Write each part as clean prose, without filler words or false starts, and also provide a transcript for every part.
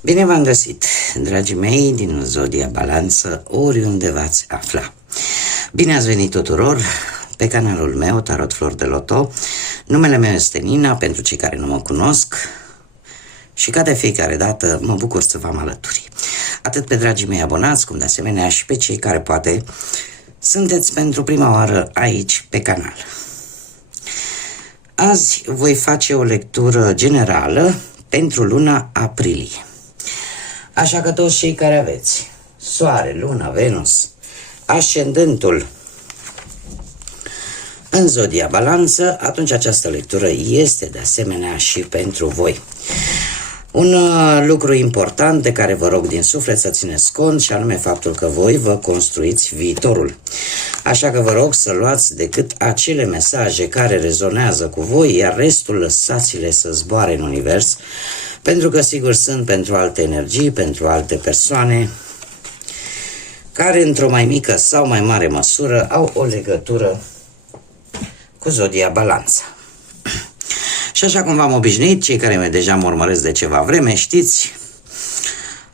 Bine v-am găsit, dragii mei din Zodia Balanță, oriunde v-ați afla. Bine ați venit tuturor pe canalul meu, Tarot Flori de Loto. Numele meu este Nina, pentru cei care nu mă cunosc, și ca de fiecare dată mă bucur să vă am alături. Atât pe dragii mei abonați, cum de asemenea și pe cei care poate sunteți pentru prima oară aici pe canal. Azi voi face o lectură generală pentru luna aprilie. Așa că toți cei care aveți Soare, Luna, Venus, Ascendentul în Zodia Balanță, atunci această lectură este de asemenea și pentru voi. Un lucru important de care vă rog din suflet să țineți cont, și anume faptul că voi vă construiți viitorul. Așa că vă rog să luați decât acele mesaje care rezonează cu voi, iar restul lăsați-le să zboare în univers, pentru că sigur sunt pentru alte energii, pentru alte persoane care într-o mai mică sau mai mare măsură au o legătură cu Zodia Balanță. Și așa cum v-am obișnuit, cei care deja mă urmăresc de ceva vreme, știți,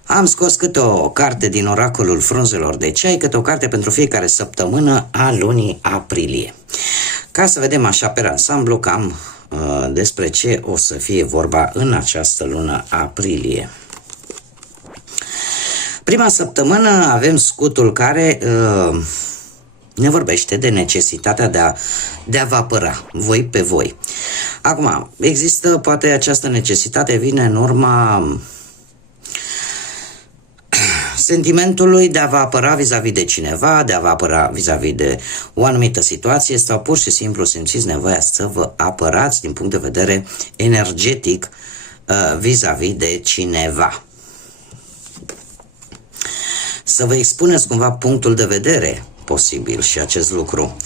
am scos câte o carte din oracolul frunzelor de ceai, câte o carte pentru fiecare săptămână a lunii aprilie. Ca să vedem așa pe ansamblu cam despre ce o să fie vorba în această lună aprilie. Prima săptămână avem scutul care ne vorbește de necesitatea de a vă apăra, voi pe voi. Acum, există, poate această necesitate vine în urma sentimentului de a vă apăra vis-a-vis de cineva, de a vă apăra vis-a-vis de o anumită situație, sau pur și simplu simțiți nevoia să vă apărați din punct de vedere energetic vis-a-vis de cineva. Să vă expuneți cumva punctul de vedere posibil și acest lucru.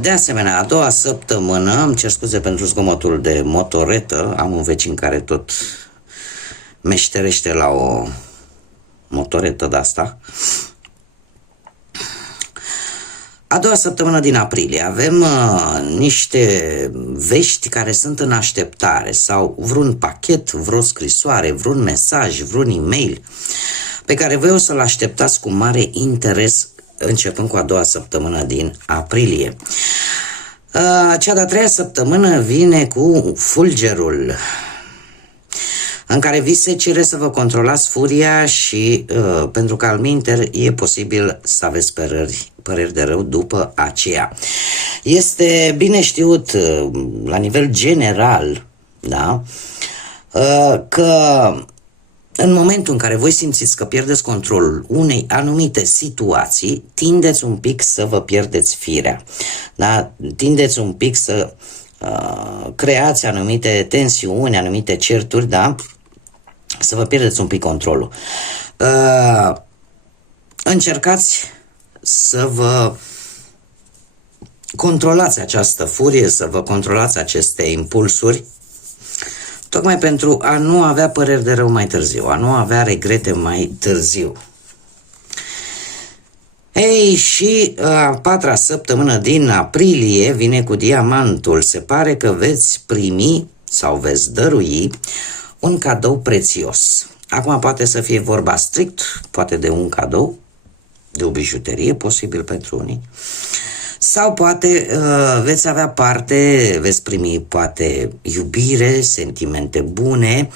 De asemenea, a doua săptămână, îmi cer scuze pentru zgomotul de motoretă, am un vecin care tot meșterește la o motoretă de-asta. A doua săptămână din aprilie avem niște vești care sunt în așteptare, sau vreun pachet, vreo scrisoare, vreun mesaj, vreun e-mail pe care voi o să-l așteptați cu mare interes începând cu a doua săptămână din aprilie. Cea de-a treia săptămână vine cu fulgerul, în care vi se cere să vă controlați furia și pentru că alminter e posibil să aveți păreri de rău după aceea. Este bine știut la nivel general, da, că în momentul în care voi simțiți că pierdeți controlul unei anumite situații, tindeți un pic să vă pierdeți firea, da? Tindeți un pic să creați anumite tensiuni, anumite certuri, da? Să vă pierdeți un pic controlul. Încercați să vă controlați această furie, să vă controlați aceste impulsuri, tocmai pentru a nu avea păreri de rău mai târziu, a nu avea regrete mai târziu. Ei, și a patra săptămână din aprilie vine cu diamantul. Se pare că veți primi sau veți dărui un cadou prețios. Acum poate să fie vorba strict, poate de un cadou, de o bijuterie, posibil pentru unii, sau poate veți avea parte, veți primi poate iubire, sentimente bune,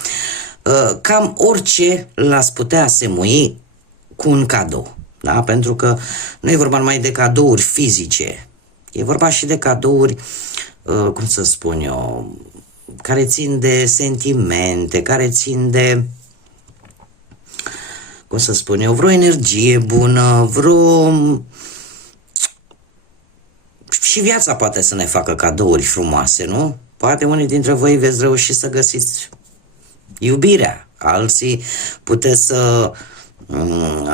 cam orice l-ați putea asemui cu un cadou, da? Pentru că nu e vorba numai de cadouri fizice, e vorba și de cadouri, cum să spun eu, care țin de sentimente, care țin de, cum să spun eu, vreo energie bună, și viața poate să ne facă cadouri frumoase, nu? Poate unii dintre voi veți reuși să găsiți iubirea, alții puteți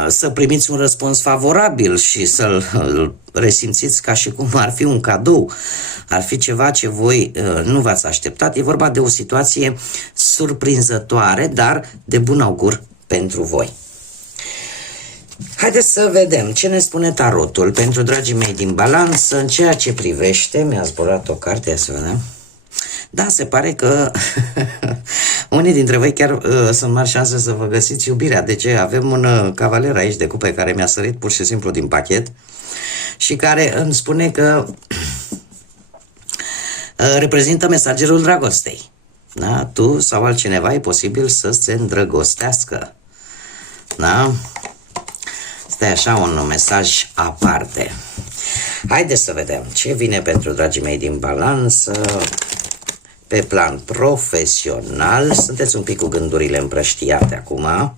să primiți un răspuns favorabil și să-l resimțiți ca și cum ar fi un cadou, ar fi ceva ce voi nu v-ați așteptat. E vorba de o situație surprinzătoare, dar de bun augur pentru voi. Haideți să vedem ce ne spune tarotul pentru dragii mei din Balanță în ceea ce privește, mi-a zburat o carte, ia să vedem, Da, se pare că unii dintre voi chiar sunt mari șanse să vă găsiți iubirea. De ce? Avem un cavaler aici de cupe care mi-a sărit pur și simplu din pachet și care îmi spune că reprezintă mesagerul dragostei. Da? Tu sau altcineva e posibil să se îndrăgostească. Da? Stai așa un mesaj aparte. Haideți să vedem ce vine pentru dragii mei din Balanță. Pe plan profesional, sunteți un pic cu gândurile împrăștiate acum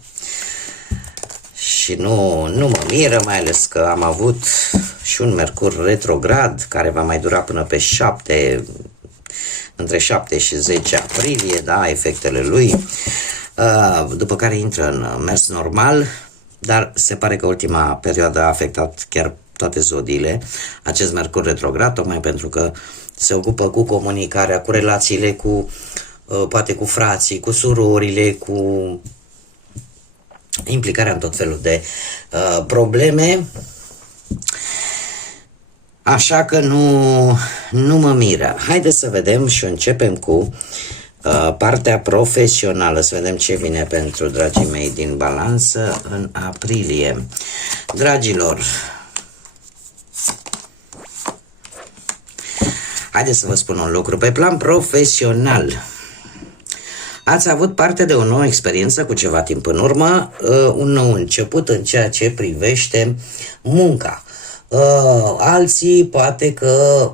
și nu mă miră, mai ales că am avut și un Mercur retrograd care va mai dura până pe între 7 și 10 aprilie, da, efectele lui, după care intră în mers normal, dar se pare că ultima perioadă a afectat chiar toate zodiile, acest Mercur retrograd, tocmai pentru că se ocupă cu comunicarea, cu relațiile cu, poate cu frații, cu surorile, cu implicarea în tot felul de probleme. Așa că nu mă miră. Haideți să vedem și începem cu partea profesională, să vedem ce vine pentru dragii mei din Balanță în aprilie. Dragilor, haideți să vă spun un lucru. Pe plan profesional, ați avut parte de o nouă experiență cu ceva timp în urmă, un nou început în ceea ce privește munca. Alții poate că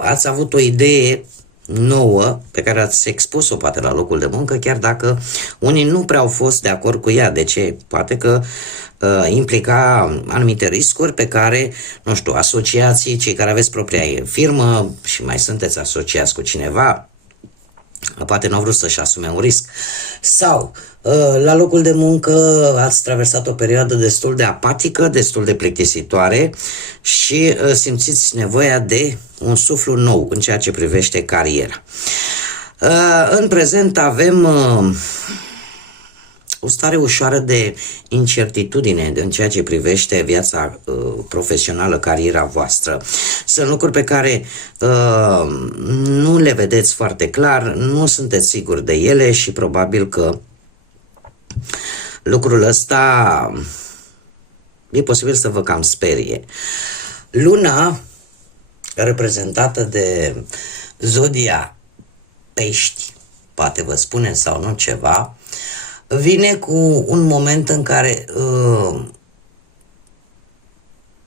ați avut o idee nouă pe care ați expus-o poate la locul de muncă, chiar dacă unii nu prea au fost de acord cu ea. De ce? Poate că implica anumite riscuri pe care, nu știu, asociații, cei care aveți propria firmă și mai sunteți asociați cu cineva, poate nu au vrut să-și asume un risc. Sau, la locul de muncă ați traversat o perioadă destul de apatică, destul de plictisitoare și simțiți nevoia de un suflu nou în ceea ce privește cariera. În prezent avem o stare ușoară de incertitudine în ceea ce privește viața profesională, cariera voastră. Sunt lucruri pe care nu le vedeți foarte clar, nu sunteți siguri de ele și probabil că lucrul ăsta e posibil să vă cam sperie. Luna, reprezentată de zodia Pești, poate vă spune sau nu ceva, vine cu un moment în care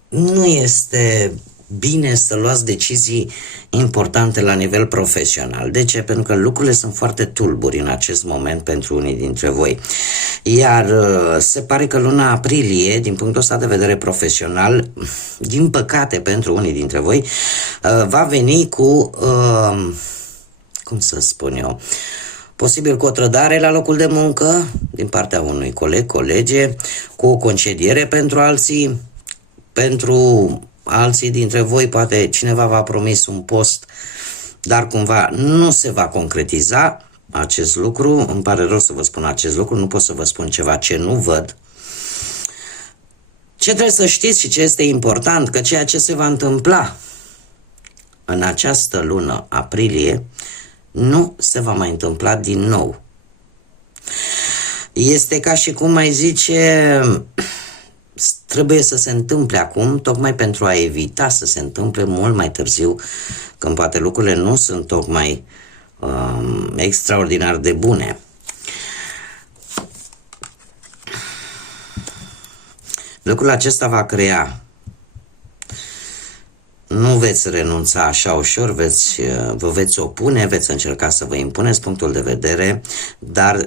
nu este bine să luați decizii importante la nivel profesional. De ce? Pentru că lucrurile sunt foarte tulburi în acest moment pentru unii dintre voi. Iar se pare că luna aprilie, din punctul ăsta de vedere profesional, din păcate pentru unii dintre voi, va veni cu, cum să spun eu, posibil cu o trădare la locul de muncă din partea unui coleg, colege, cu o concediere pentru alții. Pentru alții dintre voi poate cineva v-a promis un post, dar cumva nu se va concretiza acest lucru. Îmi pare rău să vă spun acest lucru, nu pot să vă spun ceva ce nu văd. Ce trebuie să știți și ce este important, că ceea ce se va întâmpla în această lună aprilie nu se va mai întâmpla din nou. Este ca și cum mai zice, trebuie să se întâmple acum, tocmai pentru a evita să se întâmple mult mai târziu, când poate lucrurile nu sunt tocmai extraordinar de bune. Lucrul acesta va crea. Nu veți renunța așa ușor, vă veți opune, veți încerca să vă impuneți punctul de vedere, dar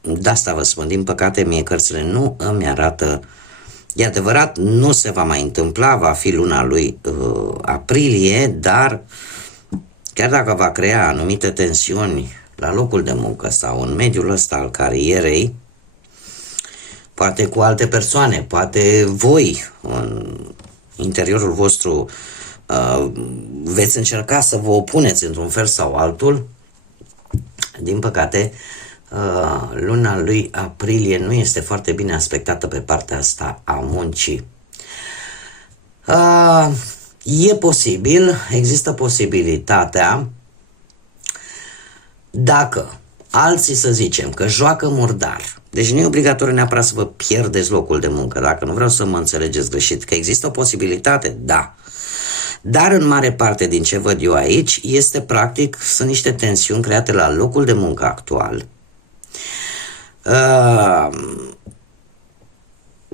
de asta vă spun, din păcate mie cărțile nu îmi arată. E adevărat, nu se va mai întâmpla, va fi luna lui aprilie, dar chiar dacă va crea anumite tensiuni la locul de muncă sau în mediul ăsta al carierei, poate cu alte persoane, poate voi în interiorul vostru veți încerca să vă opuneți într-un fel sau altul, din păcate luna lui aprilie nu este foarte bine aspectată pe partea asta a muncii. E posibil, există posibilitatea, dacă alții, să zicem, că joacă murdar, deci nu e obligatoriu neapărat să vă pierdeți locul de muncă, dacă nu vreau să mă înțelegeți greșit, că există o posibilitate, da. Dar în mare parte din ce văd eu aici, este practic, sunt niște tensiuni create la locul de muncă actual.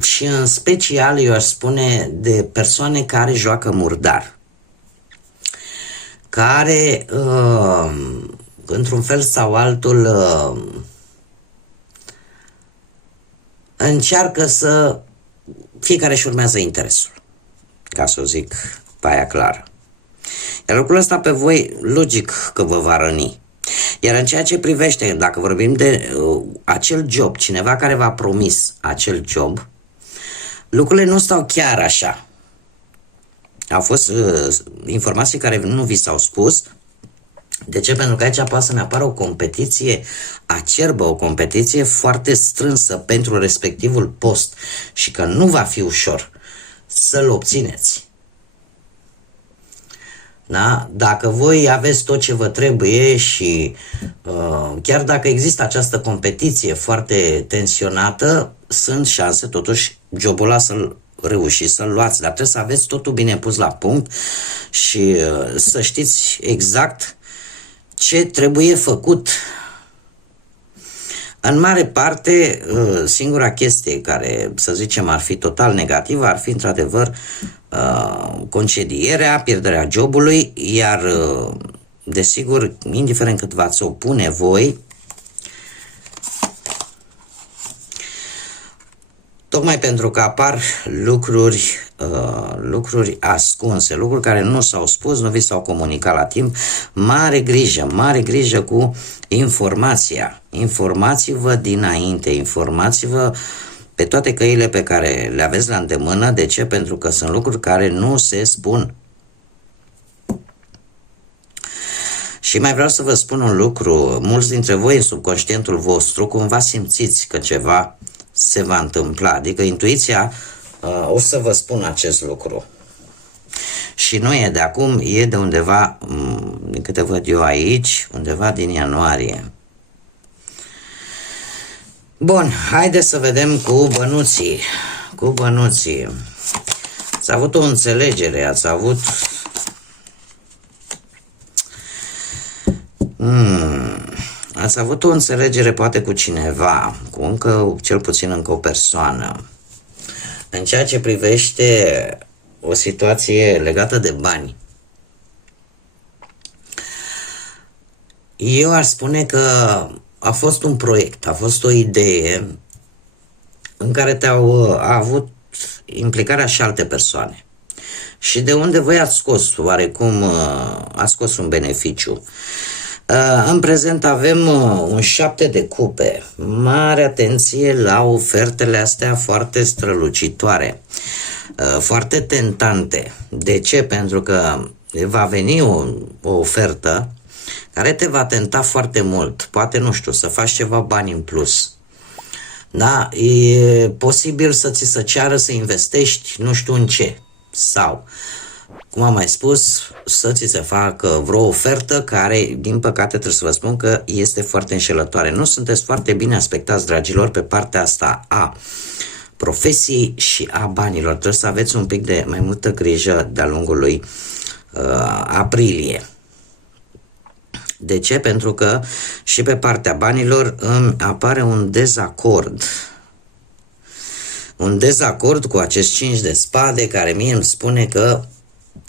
Și în special eu aș spune de persoane care joacă murdar, care într-un fel sau altul încearcă să fiecare își urmează interesul, ca să o zic pe aia clară. Iar lucrul ăsta pe voi, logic că vă va răni. Iar în ceea ce privește, dacă vorbim de acel job, cineva care v-a promis acel job, lucrurile nu stau chiar așa. Au fost informații care nu vi s-au spus. De ce? Pentru că aici poate să ne apară o competiție acerbă, o competiție foarte strânsă pentru respectivul post și că nu va fi ușor să-l obțineți. Da? Dacă voi aveți tot ce vă trebuie și chiar dacă există această competiție foarte tensionată, sunt șanse totuși jobul ăla să-l reușiți să-l luați, dar trebuie să aveți totul bine pus la punct și să știți exact ce trebuie făcut. În mare parte, singura chestie care, să zicem, ar fi total negativă, ar fi într-adevăr concedierea, pierderea jobului, iar desigur, indiferent cât v-ați opune voi, tocmai pentru că apar lucruri ascunse, lucruri care nu s-au spus, nu vi s-au comunicat la timp, mare grijă cu informația. Informați-vă dinainte, informați-vă pe toate căile pe care le aveți la îndemână. De ce? Pentru că sunt lucruri care nu se spun. Și mai vreau să vă spun un lucru, mulți dintre voi în subconștientul vostru cumva simțiți că ceva se va întâmpla, adică intuiția o să vă spun acest lucru. Și nu e de acum, e de undeva, din câte văd eu aici, undeva din ianuarie. Bun, haideți să vedem cu bănuții. Cu bănuții. Ați avut o înțelegere, ați avut... Ați avut o înțelegere poate cu cineva, cu încă, cel puțin încă o persoană, în ceea ce privește o situație legată de bani. Eu aș spune că a fost un proiect, a fost o idee în care a avut implicarea și alte persoane. Și de unde voi ați scos, oarecum, ați scos un beneficiu. În prezent avem un 7 de cupe. Mare atenție la ofertele astea foarte strălucitoare, foarte tentante. De ce? Pentru că va veni o ofertă care te va tenta foarte mult. Poate, nu știu, să faci ceva bani în plus. Da? E posibil să ți se ceară să investești nu știu în ce. Sau, cum am mai spus, să ți se facă vreo ofertă care, din păcate, trebuie să vă spun că este foarte înșelătoare. Nu sunteți foarte bine aspectați, dragilor, pe partea asta a profesiei și a banilor. Trebuie să aveți un pic de mai multă grijă de-a lungul lui aprilie. De ce? Pentru că și pe partea banilor îmi apare un dezacord. Un dezacord cu acest 5 de spade care mie îmi spune că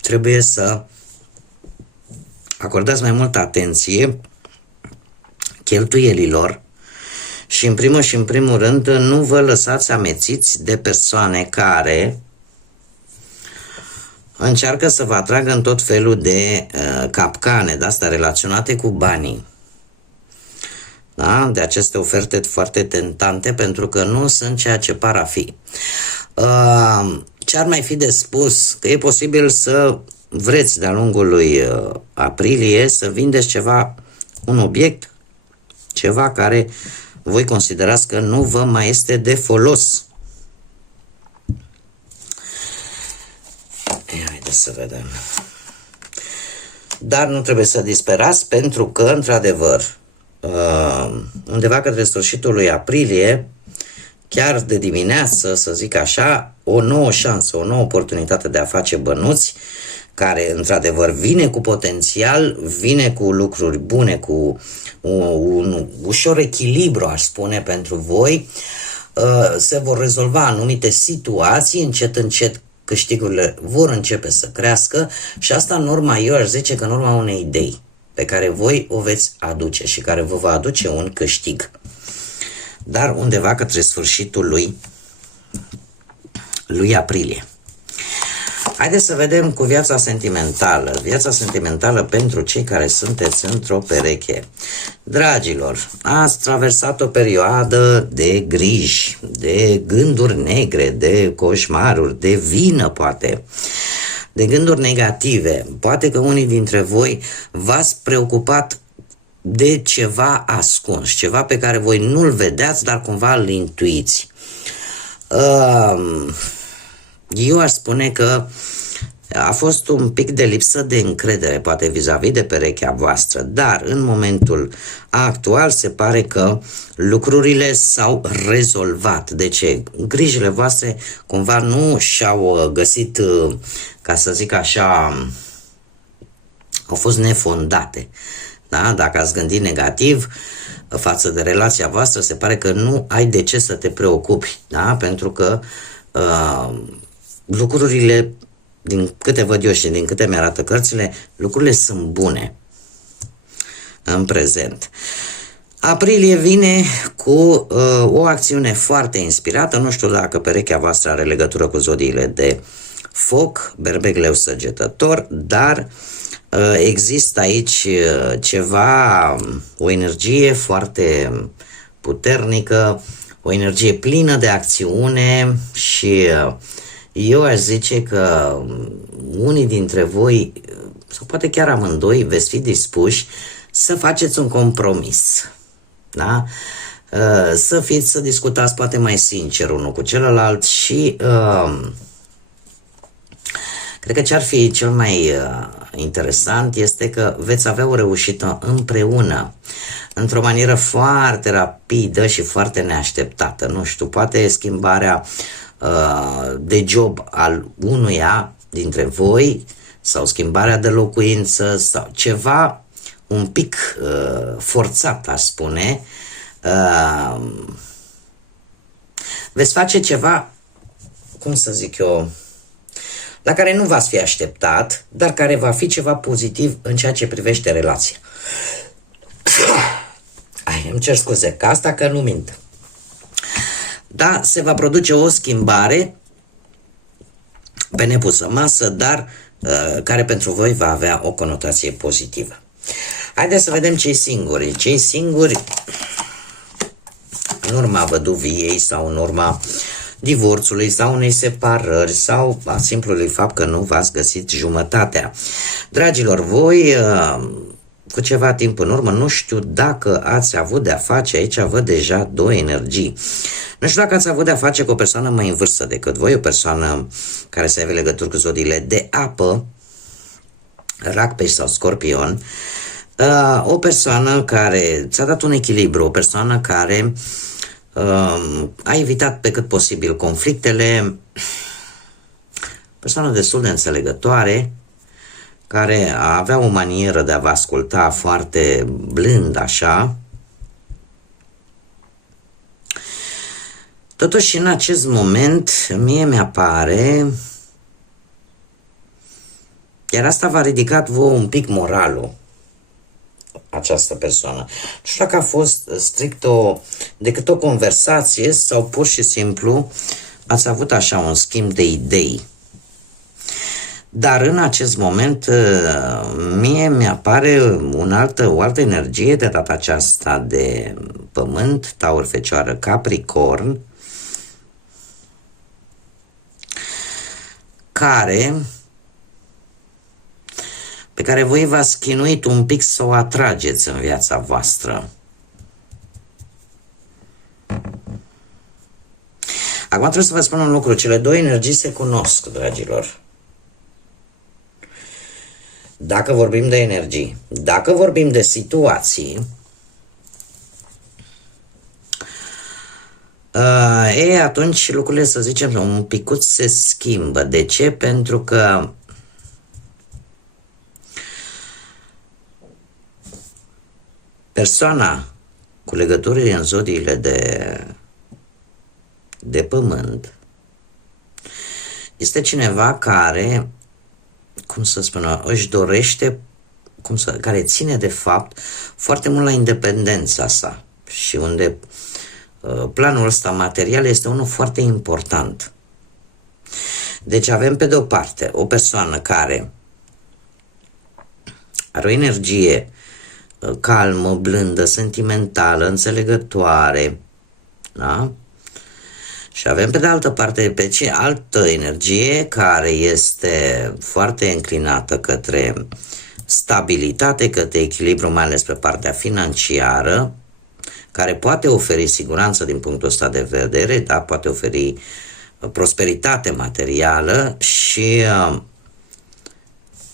trebuie să acordați mai multă atenție cheltuielilor și în primul rând nu vă lăsați amețiți de persoane care încearcă să vă atragă în tot felul de capcane de-astea relaționate cu banii. Da? De aceste oferte foarte tentante, pentru că nu sunt ceea ce par a fi. Ce ar mai fi de spus? Că e posibil să vreți de-a lungul lui aprilie să vindeți ceva, un obiect, ceva care voi considerați că nu vă mai este de folos. Haideți Haideți să vedem. Dar nu trebuie să disperați, pentru că, într-adevăr, undeva către sfârșitul lui aprilie, chiar de dimineață, să zic așa, o nouă șansă, o nouă oportunitate de a face bănuți, care într-adevăr vine cu potențial, vine cu lucruri bune, cu un ușor echilibru, aș spune, pentru voi. Se vor rezolva anumite situații, încet, încet câștigurile vor începe să crească și asta în urma, eu aș zice că în urma unei idei pe care voi o veți aduce și care vă va aduce un câștig. Dar undeva către sfârșitul lui aprilie. Haideți să vedem cu viața sentimentală. Viața sentimentală pentru cei care sunteți într-o pereche. Dragilor, ați traversat o perioadă de griji, de gânduri negre, de coșmaruri, de vină poate, de gânduri negative. Poate că unii dintre voi v-ați preocupat de ceva ascuns, ceva pe care voi nu-l vedeați, dar cumva îl intuiți. Eu aș spune că a fost un pic de lipsă de încredere, poate vis-a-vis de perechea voastră, dar în momentul actual se pare că lucrurile s-au rezolvat. De ce? Grijile voastre cumva nu și-au găsit, ca să zic așa, au fost nefondate. Da? Dacă ați gândit negativ față de relația voastră, se pare că nu ai de ce să te preocupi, da? Pentru că lucrurile, din câte văd eu și din câte mi-arată cărțile, lucrurile sunt bune în prezent. Aprilie vine cu o acțiune foarte inspirată. Nu știu dacă perechea voastră are legătură cu zodiile de foc, berbec, leu, săgetător, dar există aici ceva, o energie foarte puternică, o energie plină de acțiune și eu aș zice că unii dintre voi, sau poate chiar amândoi, veți fi dispuși să faceți un compromis. Da? Să discutați poate mai sincer unul cu celălalt și cred că ce ar fi cel mai interesant este că veți avea o reușită împreună, într-o manieră foarte rapidă și foarte neașteptată. Nu știu, poate schimbarea de job al unuia dintre voi sau schimbarea de locuință sau ceva un pic forțat, aș spune. Veți face ceva, cum să zic eu, la care nu v-ați fi așteptat, dar care va fi ceva pozitiv în ceea ce privește relația. Îmi cer scuze, că asta că nu mint. Da, se va produce o schimbare pe nepusă masă, dar care pentru voi va avea o conotație pozitivă. Haideți să vedem cei singuri. Cei singuri, în urma văduviei sau în urma divorțului sau unei separări sau a simplului fapt că nu v-ați găsit jumătatea. Dragilor, voi cu ceva timp în urmă, nu știu dacă ați avut de-a face, aici văd deja două energii. Nu știu dacă ați avut de-a face cu o persoană mai în vârstă decât voi, o persoană care să aibă legături cu zodiile de apă, Rac, Pești sau Scorpion, o persoană care ți-a dat un echilibru, o persoană care a evitat pe cât posibil conflictele, persoană destul de înțelegătoare, care avea o manieră de a vă asculta foarte blând așa. Totuși, în acest moment, mie mi-apare, iar asta v-a ridicat vouă un pic moralul, această persoană. Nu știu dacă a fost strict decât o conversație sau pur și simplu ați avut așa un schimb de idei. Dar în acest moment mie mi-apare o altă energie, de data aceasta de pământ, Taur, Fecioară, Capricorn, pe care voi v-ați chinuit un pic să o atrageți în viața voastră. Acum trebuie să vă spun un lucru, cele două energii se cunosc, dragilor. dacă vorbim de energii, dacă vorbim de situații, atunci lucrurile, să zicem, un picuț se schimbă. De ce? Pentru că persoana cu legături în zodiile de pământ este cineva care, cum să spun, își dorește, care ține de fapt foarte mult la independența sa și unde planul ăsta material este unul foarte important. Deci avem pe de-o parte o persoană care are o energie calmă, blândă, sentimentală, înțelegătoare, da? Și avem pe de altă parte pe altă energie care este foarte înclinată către stabilitate, către echilibru, mai ales pe partea financiară, care poate oferi siguranță din punctul ăsta de vedere, da? Poate oferi prosperitate materială și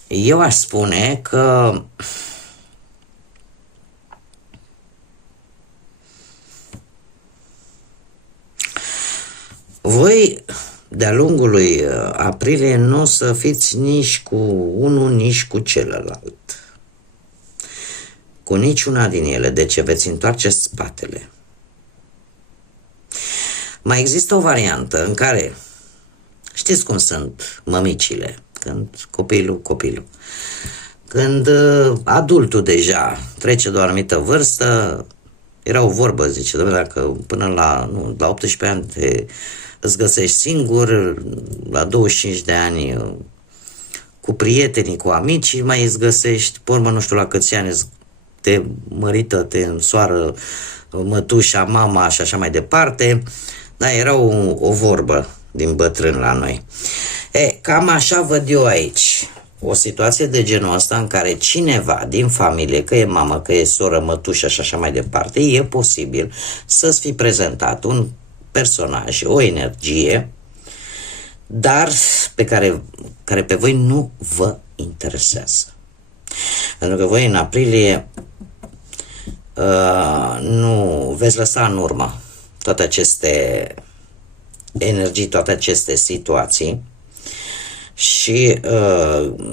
eu aș spune că voi, de-a lungul lui aprilie, nu o să fiți nici cu unul, nici cu celălalt. Cu niciuna din ele, deci veți întoarce spatele. Mai există o variantă în care, știți cum sunt mămicile, când copilul, când adultul deja trece de o anumită vârstă, era o vorbă, zice, dacă până la 18 ani îți găsești singur, la 25 de ani cu prietenii, cu amicii, mai îți găsești, pe urmă nu știu la câți ani te mărită, te însoară mătușa, mama și așa mai departe. Da, era o vorbă din bătrân la noi. Cam așa văd eu aici. O situație de genul ăsta în care cineva din familie, că e mamă, că e soră, mătușă și așa mai departe, e posibil să-ți fi prezentat un personaj, o energie, dar pe care pe voi nu vă interesează. Pentru că voi în aprilie nu veți lăsa în urmă toate aceste energii, toate aceste situații și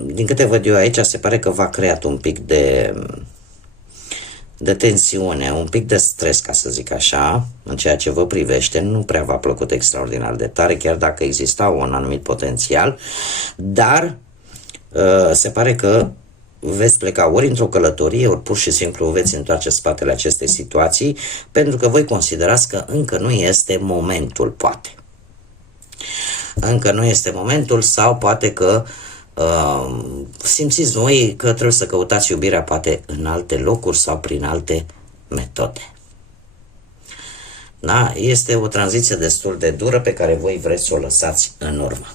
din câte văd eu aici se pare că v-a creat un pic de tensiune, un pic de stres, ca să zic așa, în ceea ce vă privește. Nu prea v-a plăcut extraordinar de tare, chiar dacă exista un anumit potențial, dar se pare că veți pleca ori într-o călătorie, ori pur și simplu veți întoarce spatele acestei situații, pentru că voi considerați că încă nu este momentul, poate. Încă nu este momentul sau poate că simțiți voi că trebuie să căutați iubirea poate în alte locuri sau prin alte metode. Da? Este o tranziție destul de dură pe care voi vreți să o lăsați în urmă.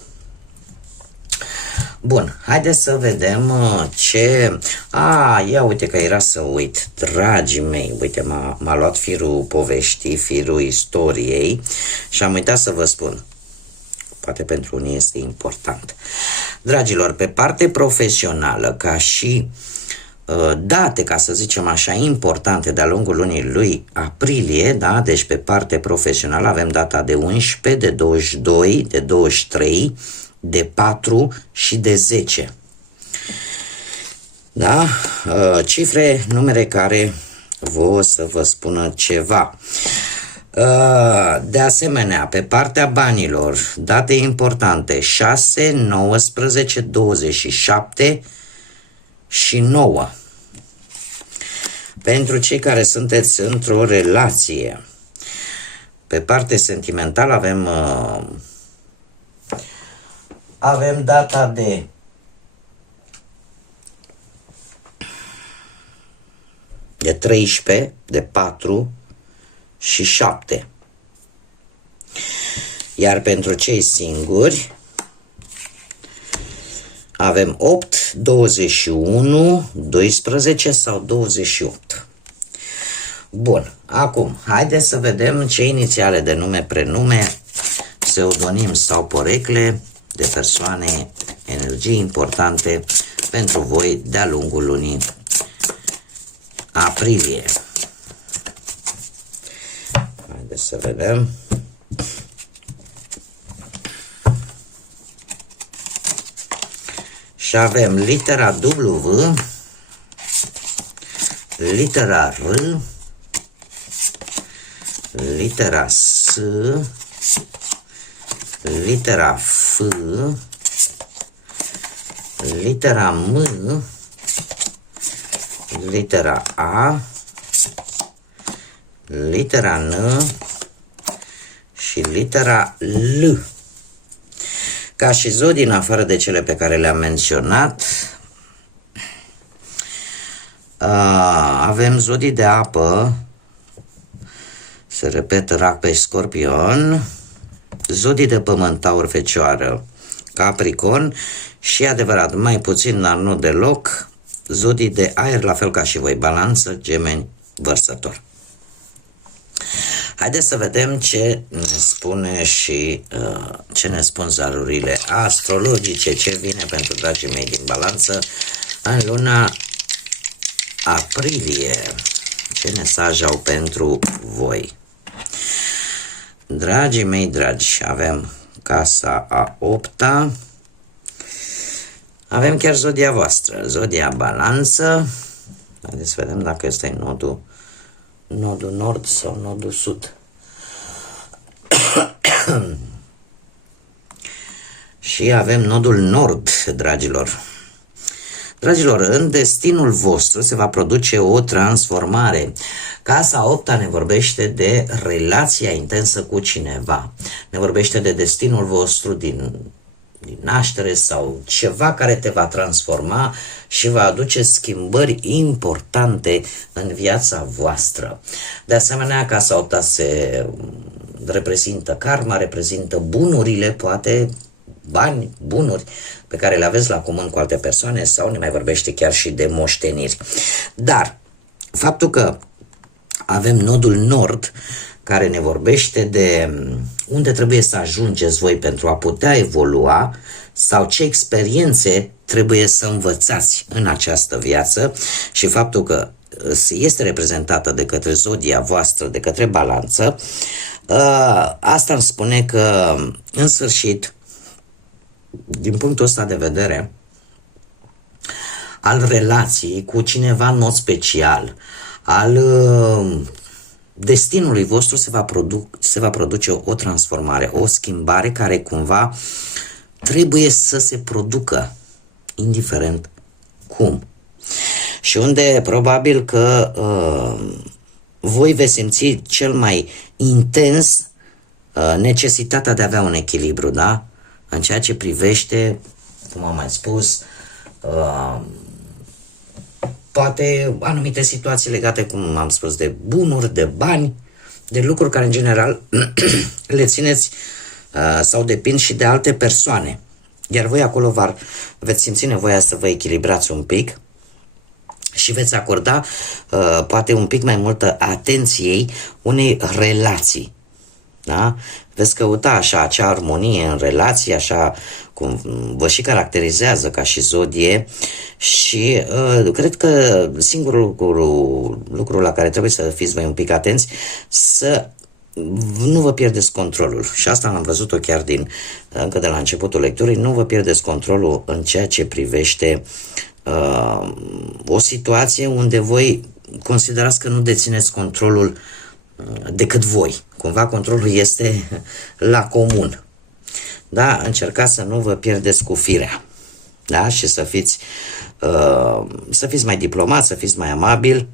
Bun, haideți să vedem ce... ia uite că era să uit, dragii mei, uite, m-a luat firul poveștii, firul istoriei și am uitat să vă spun. Poate pentru unii este important. Dragilor, pe parte profesională, ca și date, ca să zicem așa, importante de-a lungul lunii lui aprilie, da? Deci pe parte profesională avem data de 11, de 22, de 23, de 4 și de 10. Da? Cifre, numere care o să vă spună ceva. De asemenea, pe partea banilor, date importante 6, 19, 27 și 9. Pentru cei care sunteți într-o relație, pe parte sentimentală avem data de 13, de 4 și 7. Iar pentru cei singuri avem 8, 21, 12 sau 28. Bun, acum haideți să vedem ce inițiale de nume, prenume, pseudonim sau porecle de persoane, energii importante pentru voi de-a lungul lunii aprilie. Haideți să vedem. Și avem litera W, litera R, litera S, litera F, litera M, litera A, litera N și litera L. Ca și zodii, în afară de cele pe care le-am menționat, avem zodii de apă, se repetă Rac, Pești, Scorpion, zodii de pământ, Taur, Fecioară, Capricorn și, adevărat, mai puțin, dar nu deloc, zodii de aer, la fel ca și voi, Balanță, Gemeni, Vărsător. Haideți să vedem ce ne spune și ce ne spun zarurile astrologice, ce vine pentru dragii mei din Balanță în luna aprilie. Ce mesaj au pentru voi? Dragii mei dragi, avem casa a 8-a, avem chiar zodia voastră, zodia Balanță. Haideți să vedem dacă este nodul nord sau nodul sud. Și avem nodul nord, dragilor. Dragilor, în destinul vostru se va produce o transformare. Casa 8-a ne vorbește de relația intensă cu cineva. Ne vorbește de destinul vostru din naștere sau ceva care te va transforma și va aduce schimbări importante în viața voastră. De asemenea, casa 8-a se reprezintă karma, reprezintă bunurile, poate bani, bunuri pe care le aveți la comun cu alte persoane sau ne mai vorbește chiar și de moșteniri. Dar faptul că avem nodul nord care ne vorbește de unde trebuie să ajungeți voi pentru a putea evolua sau ce experiențe trebuie să învățați în această viață și faptul că este reprezentată de către zodia voastră, de către Balanță, asta îmi spune că în sfârșit, din punctul ăsta de vedere al relației cu cineva în mod special, al destinului vostru se va produce o transformare, o schimbare care cumva trebuie să se producă, indiferent cum. Și unde probabil că voi veți simți cel mai intens necesitatea de a avea un echilibru, da? În ceea ce privește, cum am mai spus, poate anumite situații legate, cum am spus, de bunuri, de bani, de lucruri care în general le țineți sau depind și de alte persoane. Iar voi acolo veți simți nevoia să vă echilibrați un pic și veți acorda poate un pic mai multă atenției unei relații. Da? Veți căuta așa acea armonie în relații, așa cum vă și caracterizează ca și zodie și cred că singurul lucru la care trebuie să fiți voi un pic atenți, să nu vă pierdeți controlul. Și asta am văzut-o chiar încă de la începutul lecturii, nu vă pierdeți controlul în ceea ce privește o situație unde voi considerați că nu dețineți controlul decât voi. Cumva controlul este la comun. Da? Încercați să nu vă pierdeți cu firea. Da? Și să fiți mai diplomați, să fiți mai amabili,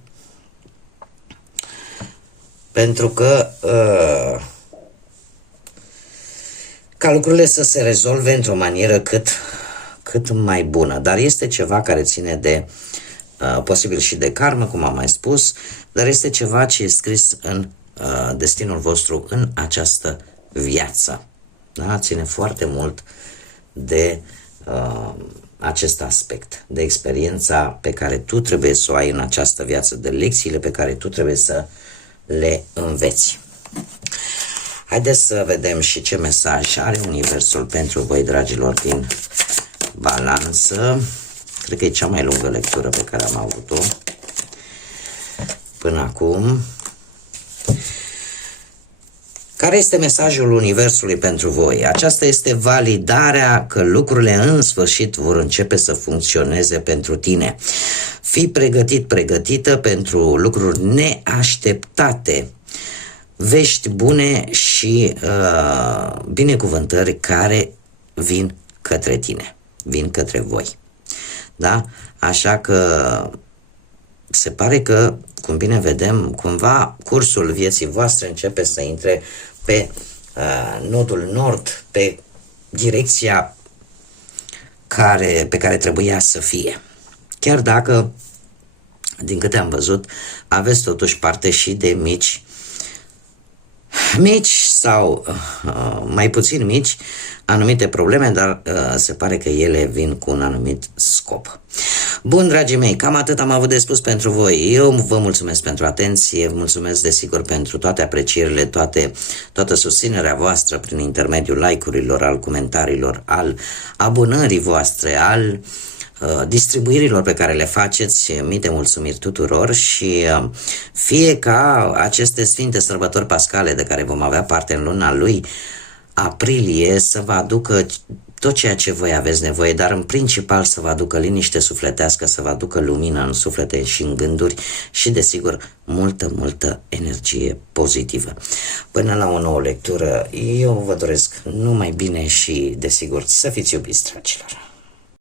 pentru că ca lucrurile să se rezolve într-o manieră cât mai bună. Dar este ceva care ține de posibil și de karmă, cum am mai spus, dar este ceva ce e scris în destinul vostru în această viață. Da? Ține foarte mult de acest aspect, de experiența pe care tu trebuie să o ai în această viață, de lecțiile pe care tu trebuie să le înveți. Haideți să vedem și ce mesaj are Universul pentru voi, dragilor din Balanță. Cred că e cea mai lungă lectură pe care am avut-o până acum. Care este mesajul Universului pentru voi? Aceasta este validarea că lucrurile în sfârșit vor începe să funcționeze pentru tine. Fii pregătit, pregătită pentru lucruri neașteptate, vești bune și binecuvântări care vin către tine, vin către voi. Da? Așa că se pare că, cum bine vedem, cumva cursul vieții voastre începe să intre pe nodul nord, pe direcția pe care trebuia să fie. Chiar dacă, din câte am văzut, aveți totuși parte și de mici sau mai puțin mici, anumite probleme, dar se pare că ele vin cu un anumit scop. Bun, dragii mei, cam atât am avut de spus pentru voi. Eu vă mulțumesc pentru atenție, vă mulțumesc desigur pentru toate aprecierile, toată susținerea voastră prin intermediul like-urilor, al comentariilor, al abonării voastre, al distribuirilor pe care le faceți. Mii de mulțumiri tuturor și fie ca aceste sfinte sărbători pascale de care vom avea parte în luna lui aprilie să vă aducă tot ceea ce voi aveți nevoie, dar în principal să vă aducă liniște sufletească, să vă aducă lumină în suflete și în gânduri și, desigur, multă energie pozitivă. Până la o nouă lectură, eu vă doresc numai bine și, desigur, să fiți iubiți, dragilor!